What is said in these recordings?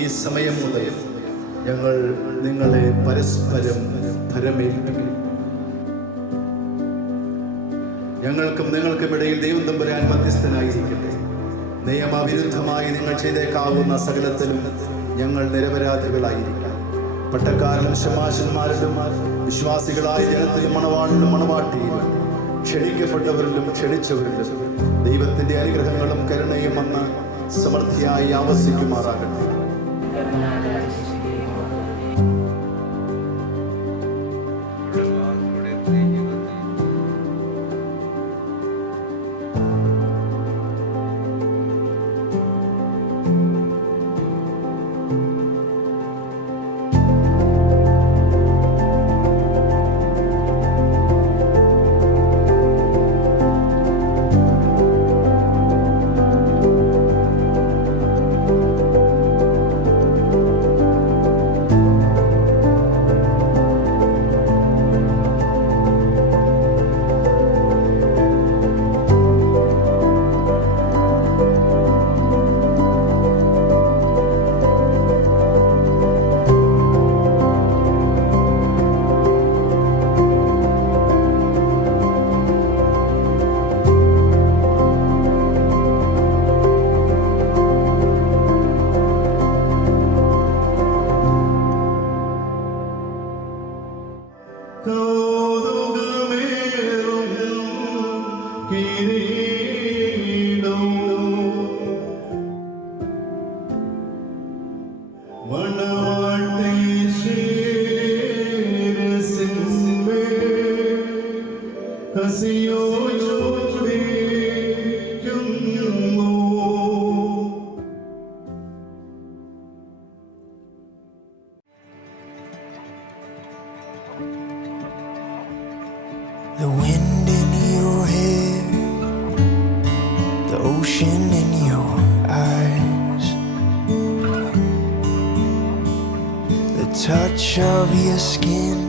ഈ സമയം മുതൽ ഞങ്ങൾ നിങ്ങളെ പരസ്പരം ഭരമേൽപ്പിക്കും. ഞങ്ങൾക്കും നിങ്ങൾക്കും ഇടയിൽ ദൈവം തമ്പുരാൻ മധ്യസ്ഥനായിരിക്കട്ടെ. നിയമവിരുദ്ധമായി നിങ്ങൾ ചെയ്തേക്കാവുന്ന സകലത്തിലും ഞങ്ങൾ നിരപരാധികളായിരിക്കാം. പട്ടക്കാരിലും ശമാശന്മാരിലും വിശ്വാസികളായ ജനത്തിലും മണവാളിലും മണവാട്ടിയിലും ക്ഷണിക്കപ്പെട്ടവരിലും ക്ഷണിച്ചവരിലും ദൈവത്തിന്റെ അനുഗ്രഹങ്ങളും കരുണയും വന്ന് സമൃദ്ധിയായി ആവസിക്കുമാറാകട്ടെ. The wind in your hair, the ocean in your eyes, the touch of your skin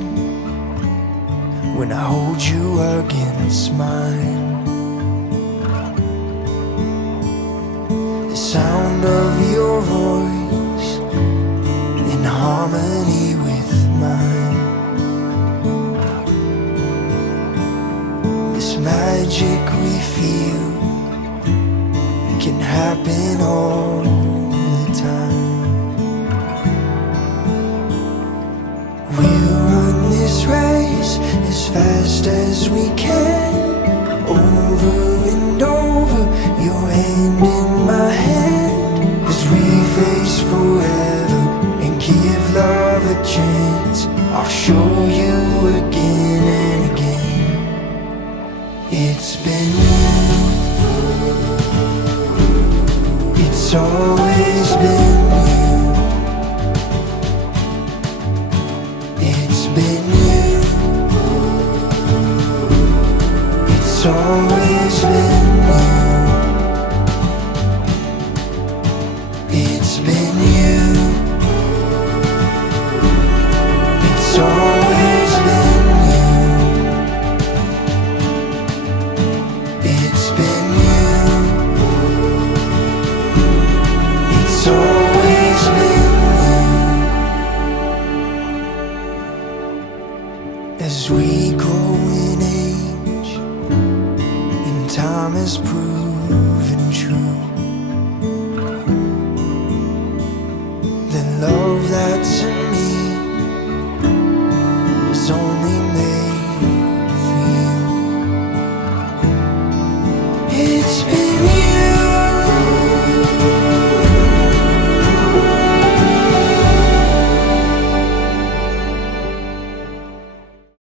when I hold you against mine, the sound of your voice in harmony with mine. Magic we feel can happen all the time. We'll run this race as fast as we can, over and over, your hand in my hand, as we face forever and give love a chance. I'll show you again and again. It's been you, it's always been you, it's been you, it's always been you, it's been you, it's always been you. It's been you, it's always been you. As we grow in age, and time has proved